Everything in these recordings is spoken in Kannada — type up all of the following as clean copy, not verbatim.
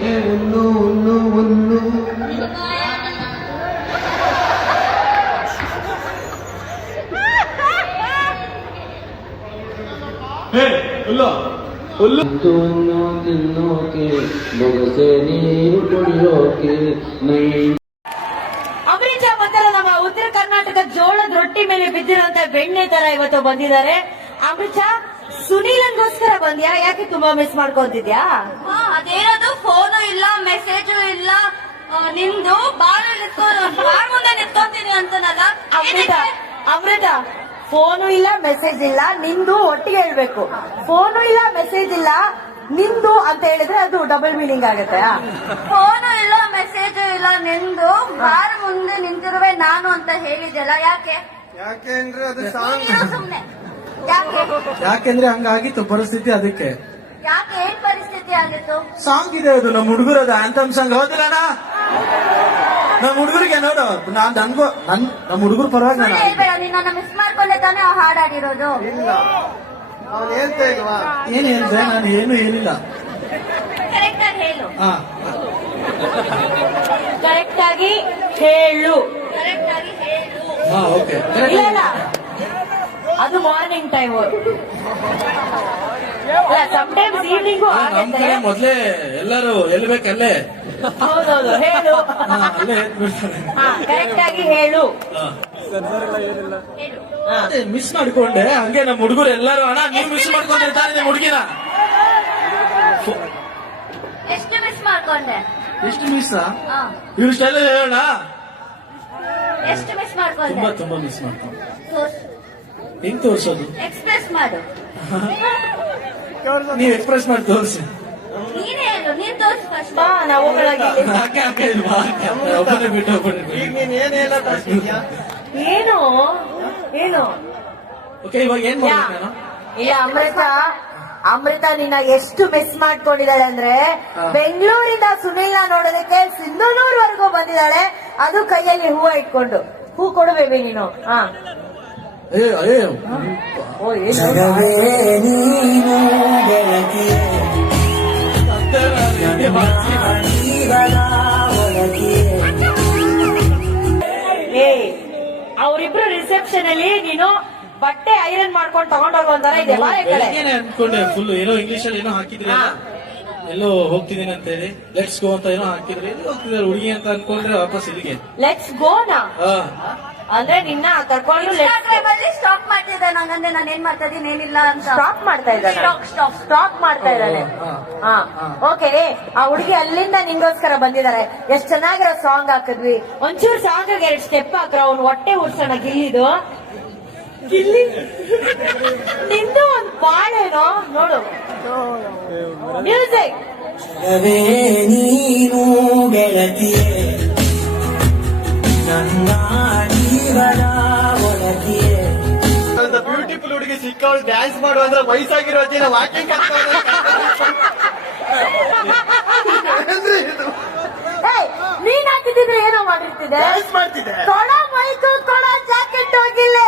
ಹುಲ್ಲು ಹುಲ್ಲು ಹುಲ್ಲು ಹುಲ್ಲು ಹುಲ್ಲು ತಿನ್ನೋಕೆ ಬೊಗಸೆ ನೀರು ಕುಡಿಯೋಕೆ ನೈ ಅಮೃತ ಒಂಥರ ನಮ್ಮ ಉತ್ತರ ಕರ್ನಾಟಕ ಜೋಳದ ರೊಟ್ಟಿ ಮೇಲೆ ಬಿದ್ದಿರುವಂತ ಬೆಣ್ಣೆ ತರ ಇವತ್ತು ಬಂದಿದ್ದಾರೆ. ಅಮೃತ ಸುನೀಲನ್ಗೋಸ್ಕರ ಬಂದ್ಯಾ? ಯಾಕೆ ತುಂಬಾ ಮಿಸ್ ಮಾಡ್ಕೊಂತಿದ್ಯಾ? ಅದೇನದು ಫೋನು ಇಲ್ಲ ಮೆಸೇಜು ಇಲ್ಲ, ನಿಮ್ದು ಬಾಳ ಮುಂದೆ ನಿಂತ್ಕೊಂತೀನಿ ಅಂತನಲ್ಲ. ಅಮೃತ ಫೋನು ಇಲ್ಲ ಮೆಸೇಜ್ ಇಲ್ಲ, ನಿಂದು ಒಟ್ಟಿಗೆ ಹೇಳ್ಬೇಕು. ಫೋನು ಇಲ್ಲ ಮೆಸೇಜ್ ಇಲ್ಲ ನಿಂದು ಅಂತ ಹೇಳಿದ್ರೆ ಅದು ಡಬಲ್ ಮೀನಿಂಗ್ ಆಗುತ್ತೆ. ಫೋನು ಇಲ್ಲ ಮೆಸೇಜು ಇಲ್ಲ, ನಿಂದು ಬಾಳ ಮುಂದೆ ನಿಂತಿರುವೆ ನಾನು ಅಂತ ಹೇಳಿದ್ಯಲ್ಲ, ಯಾಕೆ? ಯಾಕೆಂದ್ರೆ ಅದು ಸಾಂಗ್. ಸುಮ್ನೆ ಯಾಕೆ? ಯಾಕೆಂದ್ರೆ ಹಂಗಾಗಿತ್ತು ಪರಿಸ್ಥಿತಿ, ಅದಕ್ಕೆ. ಯಾಕೆ? ಏನ್ ಪರಿಸ್ಥಿತಿ ಆಗಿತ್ತು? ಸಾಂಗ್ ಇದೆ ಅದು, ನಮ್ಮ ಹುಡುಗರದ ಆಂಥಮ್ ಸಾಂಗ್. ಹೌದಿಲ್ಲ ನಮ್ಮ ಹುಡುಗರಿಗೆ ನೋಡು, ನನ್ಗೂ ನಮ್ಮ ಹುಡುಗರು ಪರವಾಗಿ ನಾನು ಹೇಳ್ಬೇಡ, ನಿನ್ನ ಮಿಸ್ ಮಾಡ್ಕೊಂಡೆ ತಾನೇ ಹಾಡಾಡಿರೋದು. ಏನ್ ಹೇಳ್ದೆ? ನಾನು ಏನು ಹೇಳಿಲ್ಲ. ಕರೆಕ್ಟ್ ಆಗಿ ಹೇಳು. ಕರೆಕ್ಟ್ ಆಗಿ ಹೇಳು. ಕರೆಕ್ಟ್ ಆಗಿ ಹೇಳು. ಓಕೆ. ಇಲ್ಲ ಅದು ಮಾರ್ನಿಂಗ್ ಟೈಮ್, ಸಮ್ಟೈಮ್ಸ್ ಈವ್ನಿಂಗು ನಮ್ ಕಡೆ ಮೊದ್ಲೇ ಎಲ್ಲರೂ ಎಲ್ಲಿ ಬೇಕಲ್ಲೇ. ಹೌದೌದು, ಹೇಳು. ಅಲ್ಲೇ ಎದ್ಬಿಡ್ತಾರೆ. ಕರೆಕ್ಟ್ ಆಗಿ ಹೇಳು. ಮಿಸ್ ಮಾಡ್ಕೊಂಡೆ ಹಂಗೆ ನಮ್ಮ ಹುಡುಗರು ಎಲ್ಲರೂ. ಅಣ್ಣ ನೀವು ಮಿಸ್ ಮಾಡ್ಕೊಂಡಿರ್ತಾರೆ ನಿಮ್ಮ ಹುಡುಗಿನ. ಎಷ್ಟು ಮಿಸ್ ಮಾಡ್ಕೊಂಡೆ? ಎಷ್ಟು ಮಿಸ್? ಇವ್ರ ಸ್ಟೈಲ್ ಹೇಳೋಣ. ಎಷ್ಟು ಮಿಸ್ ಮಾಡ್ಕೊಂಡೆ? ತುಂಬಾ ತುಂಬಾ ಮಿಸ್ ಮಾಡ್ಕೊಂಡೆ. ಹೆಂಗ್ ತೋರ್ಸೋದು? ಎಕ್ಸ್ಪ್ರೆಸ್ ಮಾಡು. ನೀವ್ ಎಕ್ಸ್ಪ್ರೆಸ್ ಮಾಡಿ ತೋರಿಸಿ. ನೀನೇ ಹೇಳು, ನೀನ್ ತೋರ್ಸು ಫಸ್ಟ್. ಬಾ ನಾವು ಒಬ್ಬನೇ ಬಿಟ್ಟು ಏನು ಏನು ಓಕೆ. ಇವಾಗ ಏನ್ ಮಾಡ್ಬೇಕು ನಾನು? ಇಲ್ಲ ಅಮೃತ ನಿನ್ನ ಎಷ್ಟು ಮಿಸ್ ಮಾಡ್ಕೊಂಡಿದ್ದಾಳೆ ಅಂದ್ರೆ, ಬೆಂಗಳೂರಿಂದ ಸುನಿಲ್ನ ನೋಡೋದಕ್ಕೆ ಸಿಂಧನೂರ್ವರೆಗೂ ಬಂದಿದ್ದಾಳೆ, ಅದು ಕೈಯಲ್ಲಿ ಹೂವ ಇಟ್ಕೊಂಡು. ಹೂ ಕೊಡು ಬೇಬಿ ನೀನು. ಅವರಿಬ್ರು ರಿಸೆಪ್ಷನ್ ಅಲ್ಲಿ ನೀನು ಬಟ್ಟೆ ಐರನ್ ಮಾಡ್ಕೊಂಡು ತಗೊಂಡೋಗೋಂತಾರ ಇದೆ. ಅನ್ಕೊಂಡೆ ಫುಲ್ ಏನೋ ಇಂಗ್ಲಿಷ್ ಅಲ್ಲಿ ಏನೋ ಹಾಕಿದ್ರಿ, ಎಲ್ಲೋ ಹೋಗ್ತಿದ್ದೀನಿ ಅಂತ ಹೇಳಿ. ಲೆಟ್ಸ್ ಗೋ ಅಂತ ಏನೋ ಹಾಕಿದ್ರಿ, ಹೋಗ್ತಿದ್ದಾರೆ ಹುಡುಗಿ ಅಂತ ಅನ್ಕೊಂಡ್ರೆ ವಾಪಸ್ ಇಲ್ಲಿಗೆ. ಲೆಟ್ಸ್ ಗೋನಾ ಅಂದ್ರೆ ನಿನ್ನ ಕರ್ಕೊಂಡು ಸ್ಟಾಪ್ ಮಾಡ್ತಿದ್ದೆ. ನಂಗಂದ್ರೆ ನಾನು ಏನ್ ಮಾಡ್ತಾ ಇದೀನಿ ಏನಿಲ್ಲ ಅಂತ ಸ್ಟಾಪ್ ಮಾಡ್ತಾ ಇದ್ದಾನೆ. ಸ್ಟಾಪ್ ಮಾಡ್ತಾ ಇದ್ದಾನೆ. ಓಕೆ. ಆ ಹುಡುಗಿ ಅಲ್ಲಿಂದ ನಿಂಗೋಸ್ಕರ ಬಂದಿದ್ದಾರೆ. ಎಷ್ಟ್ ಚೆನ್ನಾಗಿರೋ ಸಾಂಗ್ ಹಾಕಿದ್ವಿ. ಒಂಚೂರು ಸಾಂಗ್ 2 ಸ್ಟೆಪ್ ಹಾಕ್ರ. ಅವ್ನು ಹೊಟ್ಟೆ ಉಡ್ಸೋಣ. ಗಿಲ್ಲಿದು ಗಿಲ್ಲಿ ನಿಂದು ಒಂದ್ ಬಾಳೇನೋ ನೋಡು. ಮ್ಯೂಸಿಕ್. ನೀನು ಗೆಳತಿಯೇ ನನ್ನ ಬ್ಯೂಟಿಫುಲ್ ಹುಡುಗಿ ಸಿಕ್ಕವಳು ಡ್ಯಾನ್ಸ್ ಮಾಡು ಅಂದ್ರೆ ವಯಸ್ಸಾಗಿರೋ ಜನ ವಾಕಿಂಗ್ ನೀನ್ ಹಾಕಿದ್ರೆ ಏನೋ ಮಾಡಿರ್ತಿದೆ. ಕೊಡ ಮೈಕು ಕೊಡ ಜಾಕೆಟ್ ಹೋಗಿಲ್ಲ.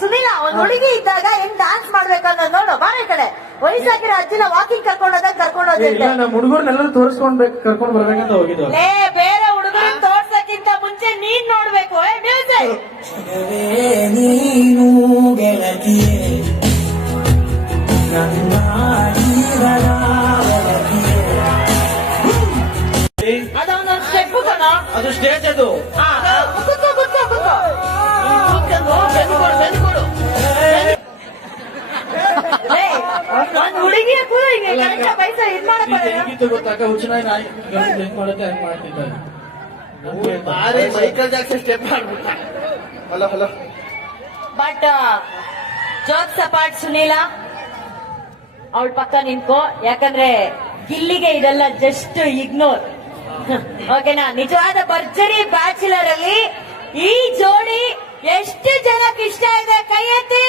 ಸುನಿಲ ಒಂದ್ ಹುಡುಗಿ ಇದ್ದಾಗ ಹೆಂಗ್ ಡಾನ್ಸ್ ಮಾಡ್ಬೇಕು ಅನ್ನೋದು ನೋಡು. ಬಾರೆ ಕಡೆ ವಯಸ್ಸಾಗಿರೋ ಅಜ್ಜಿನ ವಾಕಿಂಗ್ ಕರ್ಕೊಂಡೋದ್ರೆ ನಮ್ಮ ಹುಡುಗರ್ನೆಲ್ಲರೂ ತೋರಿಸ್ಕೊಂಡ್ಬೇಕು, ಕರ್ಕೊಂಡ್ ಬರ್ಬೇಕಂತ ಹೋಗಿದ್ವಿ. ಬೇರೆ ಹುಡುಗರನ್ನ ತೋರ್ಸಕ್ಕಿಂತ ಮುಂಚೆ ನೀನ್ ನೋಡ್ಬೇಕು. ಮ್ಯೂಸಿಕ್. ನೀನು ಗೆಳತಿಯೇ ನನ್ನ ಅದೊಂದೊಂದು ಸ್ಟೆಪ್ ಕಣ. ಅದು ಸ್ಟೇಜ್ ಅದು. ಕುತ್ಕೋ ಒಂದ್ ಹುಡುಗಿಯ ಕೂಡ ಹಿಂಗೆ ಪೈಸ ಇದ್ ಮಾಡಕ್ಕೆ ಗೊತ್ತಾಗ ಹುಚ್ಚನಾಗಿ ನಾಯಿ ಹೆಂಗ್ ಮಾಡುತ್ತೆ ಹಂಗ್ ಮಾಡ್ತಿದ್ದಾರೆ. ಮೈಕಲ್ ಜಾಕ್ಸನ್ ಸ್ಟೆಪ್ ಮಾಡ್ಬಿಟ್ಟ. Hello hello. ಬಟ್ ಜೋಕ್ ಸಪಾಟ್ ಸುನೀಲ ಅವಳ ಪಕ್ಕ ನಿಂತ್ಕೋ. ಯಾಕಂದ್ರೆ ಗಿಲ್ಲಿಗೆ ಇದೆಲ್ಲ ಜಸ್ಟ್ ಇಗ್ನೋರ್. ಓಕೆನಾ? ನಿಜವಾದ ಭರ್ಜರಿ ಬ್ಯಾಚುಲರ್ ಅಲ್ಲಿ ಈ ಜೋಡಿ ಎಷ್ಟು ಜನಕ್ಕೆ ಇಷ್ಟ ಇದೆ? ಕೈ ಎತ್ತಿ.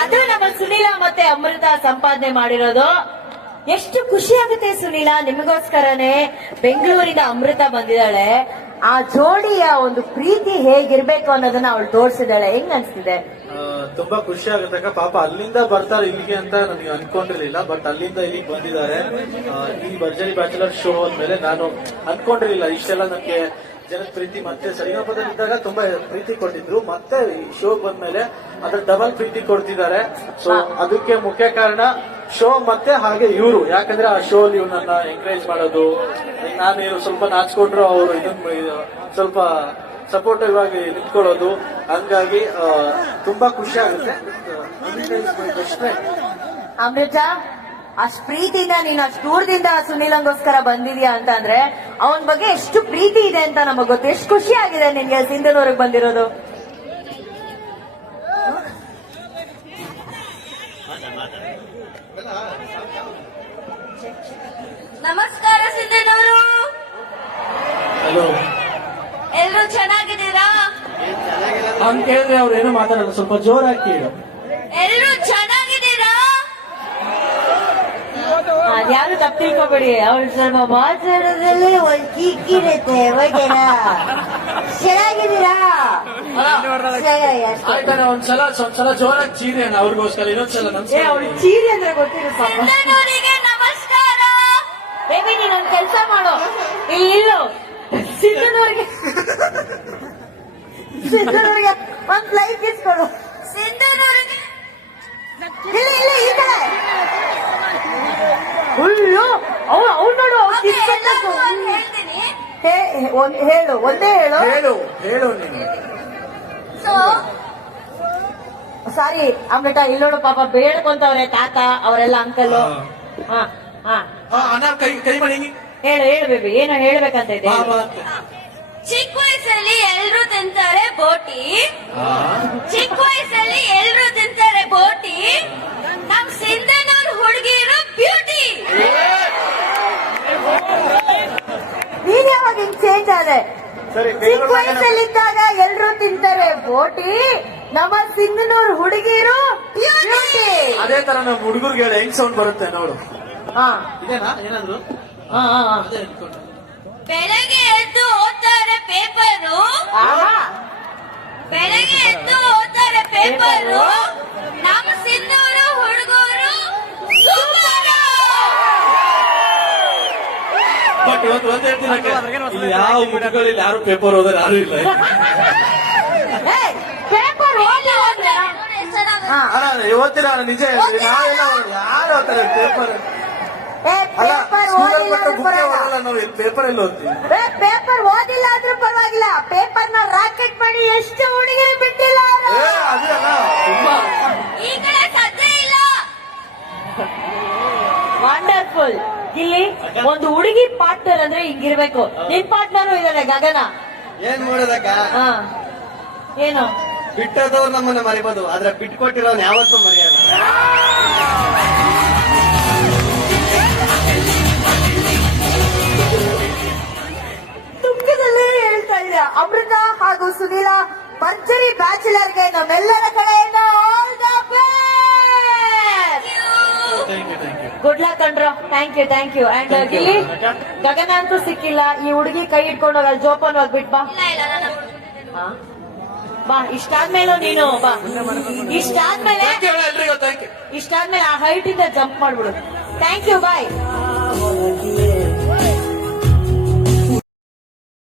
ಅದು ನಮ್ಮ ಸುನೀಲ ಮತ್ತೆ ಅಮೃತ ಸಂಪಾದನೆ ಮಾಡಿರೋದು. ಎಷ್ಟು ಖುಷಿ ಆಗುತ್ತೆ ಸುನೀಲ, ನಿಮಗೋಸ್ಕರನೇ ಬೆಂಗಳೂರಿನ ಅಮೃತ ಬಂದಿದ್ದಾಳೆ. ಆ ಜೋಡಿಯ ಒಂದು ಪ್ರೀತಿ ಹೇಗಿರ್ಬೇಕು ಅನ್ನೋದನ್ನ ಅವಳು ತೋರಿಸಿದಾಳೆ. ಹೆಂಗ್ ಅನ್ಸ್ತಿದೆ? ತುಂಬಾ ಖುಷಿ ಆಗುತ್ತೆ ಪಾಪ ಅಲ್ಲಿಂದ ಬರ್ತಾರೆ ಇಲ್ಲಿಗೆ ಅಂತ ನನಗೆ ಅನ್ಕೊಂಡಿರ್ಲಿಲ್ಲ, ಬಟ್ ಅಲ್ಲಿಂದ ಇಲ್ಲಿಗೆ ಬಂದಿದ್ದಾರೆ. ಈ ಭರ್ಜರಿ ಬ್ಯಾಚುಲರ್ ಶೋ ಅಂದ್ಮೇಲೆ ನಾನು ಅನ್ಕೊಂಡಿರ್ಲಿಲ್ಲ ಇಷ್ಟೆಲ್ಲ ನನಗೆ ಜನದ ಪ್ರೀತಿ. ಮತ್ತೆ ಸರಿಗಮಪದಲ್ಲಿದ್ದಾಗ ತುಂಬಾ ಪ್ರೀತಿ ಕೊಟ್ಟಿದ್ರು, ಮತ್ತೆ ಈ ಶೋ ಬಂದ್ಮೇಲೆ ಅದ್ರ ಡಬಲ್ ಪ್ರೀತಿ ಕೊಡ್ತಿದ್ದಾರೆ. ಸೊ ಅದಕ್ಕೆ ಮುಖ್ಯ ಕಾರಣ ಶೋ ಮತ್ತೆ ಹಾಗೆ ಇವರು, ಯಾಕಂದ್ರೆ ಆ ಶೋ ಅಲ್ಲಿ ನನ್ನ ಎಂಕರೇಜ್ ಮಾಡೋದು, ನಾನೇನು ಸ್ವಲ್ಪ ನಾಚ್ಕೊಂಡ್ರು ಅವರು ಇದನ್ನ ಸ್ವಲ್ಪ ಸಪೋರ್ಟಿವ್ ಆಗಿ ನಿಂತ್ಕೊಳ್ಳೋದು, ಹಂಗಾಗಿ ತುಂಬಾ ಖುಷಿ ಆಗುತ್ತೆ. ಅಮೃತ, ಅಷ್ಟ್ ಪ್ರೀತಿಯಿಂದ ನೀನ್ ಅಷ್ಟ್ ದೂರದಿಂದ ಸುನೀಲಂಗೋಸ್ಕರ ಬಂದಿದ್ಯಾ ಅಂತ ಅಂದ್ರೆ ಅವನ ಬಗ್ಗೆ ಎಷ್ಟು ಪ್ರೀತಿ ಇದೆ ಅಂತ ನಮಗ್ ಗೊತ್ತು. ಎಷ್ಟು ಖುಷಿ ಆಗಿದೆ ನಿನ್ಗೆ ಸಿಂಧನೂರಿಗೆ ಬಂದಿರೋದು. ನಮಸ್ಕಾರ ಸಿಂಧನೂರು, ಹಲೋ. ಎಲ್ರು ಚೆನ್ನಾಗಿದ್ದೀರಾ? ಹಂಗ ಕೇಳಿದ್ರೆ ಅವ್ರು ಏನು ಮಾತಾಡಲ್ಲ, ಸ್ವಲ್ಪ ಜೋರಾಗಿ ಕೇಳು. ಎಲ್ರು ಚೆನ್ನಾಗಿದ್ದೀರಾ? ಯಾರು ತಪ್ಪು ತಿಳ್ಕೊಬೇಡಿ, ಅವ್ರು ಸ್ವಲ್ಪ ಮಾತಾಡೋದ್ರಲ್ಲಿ ಒಂದ್ ಕಿಕ್ಕಿರುತ್ತೆ. ಓಕೆನಾ? ಚೆನ್ನಾಗಿದ್ದೀರಾ? ಆಯ್ತಾನೆ, ಒಂದ್ಸಲ ಜೋರಾಗಿ ಚೀರಿ ಅಣ್ಣ ಅವ್ರಿಗೋಸ್ಕರ. ಇನ್ನೊಂದ್ಸಲ ಅವ್ಳು ಚೀರಿ ಅಂದ್ರೆ ಗೊತ್ತಿರುತ್ತೆ ಪಾಪ. ಸಿಂಧನೂರಿಗೆ ನಮಸ್ಕಾರ. ಬೇಬಿ ನೀನೊಂದ್ ಕೆಲ್ಸ ಮಾಡು, ಇಲ್ಲೋ ಸಿಂಧನೂರಿಗೆ ಒಂದ್ ಲೈಫ್ ಇಸ್ಕೊಡು. ಸಿಂಧನೂರಿಗೆ ಇಲ್ಲ ಇಲ್ಲ ಈ ಕಡೆ. ಅಯ್ಯೋ ಅವ್ನು ನೋಡು, ಓಕೆ, ಎಲ್ಲರಿಗೂ ಒಂದ್ ಹೇಳ್ತೀನಿ. ಹೇಳು, ಒಂದೇ ಹೇಳು. ಹೇಳು ನೀನು. ಸೊ ಸಾರಿ ಅಮೃತ, ಇಲ್ಲೋಡು ಪಾಪ ಬೇಡ್ಕೊಂತವ್ರೆ ತಾತ ಅವರೆಲ್ಲ ಅಂಕಲ್. ಹಾ ಹಾ ಅಣ್ಣ ಕೈ ಮಾಡಿ ಹೇಳು ಬೇಬಿ, ಏನೋ ಹೇಳ್ಬೇಕಂತ ಇದೆ. ಚಿಕ್ಕ ವಯಸ್ಸಲ್ಲಿ ಎಲ್ರು ತಿಂತಾರೆ ಬೋಟಿ, ಚಿಕ್ಕ ವಯಸ್ಸಲ್ಲಿ ಎಲ್ರು ತಿಂತಾರೆ ಬೋಟಿ, ನಮ್ ಸಿಂಧನೂರ್ ಹುಡುಗಿರು ಬ್ಯೂಟಿ. ನೀನ್ ಯಾವಾಗ ಹಿಂಗ್ ಚೇಂಜ್ ಆದೆ? ಚಿಕ್ಕ ವಯಸ್ಸಲ್ಲಿದ್ದಾಗ ಎಲ್ರು ತಿಂತಾರೆ ಬೋಟಿ, ನಮ್ಮ ಸಿಂಧನೂರ್ ಹುಡುಗಿರು ಬ್ಯೂಟಿ. ಅದೇ ತರ ನಮ್ಮ ಹುಡುಗರಿಗೆ ಹೇಳಿ ಹೆಂಗ್ ಸೌಂಡ್ ಬರುತ್ತೆ ನೋಡು. ಹಾ ಇದೇನಾ ಏನಾದ್ರು? ಹಾ ಹಾ ಅದೇ ಅನ್ಕೊಂಡು. ಬೆಳಗ್ಗೆ ಎದ್ದು ಓದ್ತಾರೆ ಪೇಪರು, ಬೆಳಗ್ಗೆ ಎದ್ದು ಓದ್ತಾರೆ ಪೇಪರು, ನಮ್ ಸಿಂಧೂರು ಹುಡುಗರು ಸೂಪರ್. ಬಟ್ ಒಂದ್ ಹೇಳ್ತೀನಿ, ಇಲ್ಲಿ ಯಾವ ಮುಖಗಳಲ್ಲಿ ಯಾರು ಪೇಪರ್ ಓದೋರು ಯಾರು ಇಲ್ಲ. ಪೇಪರ್ ಓದ್ತೀರಾ? ನಿಜ ಹೇಳ್ತೀನಿ, ನಾವೆಲ್ಲ ಯಾರು ಓದ್ತಾರೆ ಪೇಪರ್? ಪೇಪರ್ ಎಲ್ಲ ಓದ್ತೀವಿ. ಪೇಪರ್ ಓದಿಲ್ಲ ಆದ್ರೂ ಪರವಾಗಿಲ್ಲ, ಪೇಪರ್ ನ ರಾಕೆಟ್ ಮಾಡಿ ಎಷ್ಟು ಹುಡುಗಿರು ಬಿಟ್ಟಿಲ್ಲ. ಅದಲ್ಲ ತುಂಬಾ ಈ ಕಡೆ ಸದ್ಯ ಇಲ್ಲ. ವಂಡರ್ಫುಲ್. ಇಲ್ಲಿ ಒಂದು ಹುಡುಗಿ ಪಾರ್ಟ್ನರ್ ಅಂದ್ರೆ ಹಿಂಗಿರ್ಬೇಕು. ನಿನ್ ಪಾರ್ಟ್ನರು ಇದಾನೆ ಗಗನ. ಏನ್ ಮಾಡೋದಕ್ಕ, ಹಾ ಏನು ಬಿಟ್ಟದವ್ರು ನಮ್ಮನ್ನ ಮರಿಬೋದು, ಆದ್ರೆ ಬಿಟ್ಕೊಟ್ಟಿರೋನ್ ಯಾವತ್ತೂ ಮರೆಯೋದು. ದುಃಖದಲ್ಲೇ ಹೇಳ್ತಾ ಇದ್ದೆ. ಅಮೃತ ಹಾಗೂ ಸುನೀಲ ಭರ್ಜರಿ ಬ್ಯಾಚುಲರ್ಗೆ ನಮ್ಮೆಲ್ಲರ ಕಡೆಯಿಂದ all the best. Good luck ಕಂಡ್ರೋ. Thank you. And Gilli, Gagana ಅಂತೂ ಸಿಕ್ಕಿಲ್ಲ. ಈ ಹುಡುಗಿ ಕೈ ಇಟ್ಕೊಂಡು ಹೋಗಲ್ಲ, ಜೋಪಾನ ಹೋಗ್ಬಿಟ್ ಬಾ. ಇಲ್ಲ ನಾನು ಹಾ? ಬಾ, ಇಷ್ಟಾದ್ಮೇಲೆ ನೀನು ಬಾ. ಇಷ್ಟಾದ್ಮೇಲೆ ಎಲ್ರಿಗೂ ಥ್ಯಾಂಕ್ ಯು. ಆ ಹೈಟ್ ಇಂದ ಜಂಪ್ ಮಾಡ್ಬಿಡು. Thank you, bye.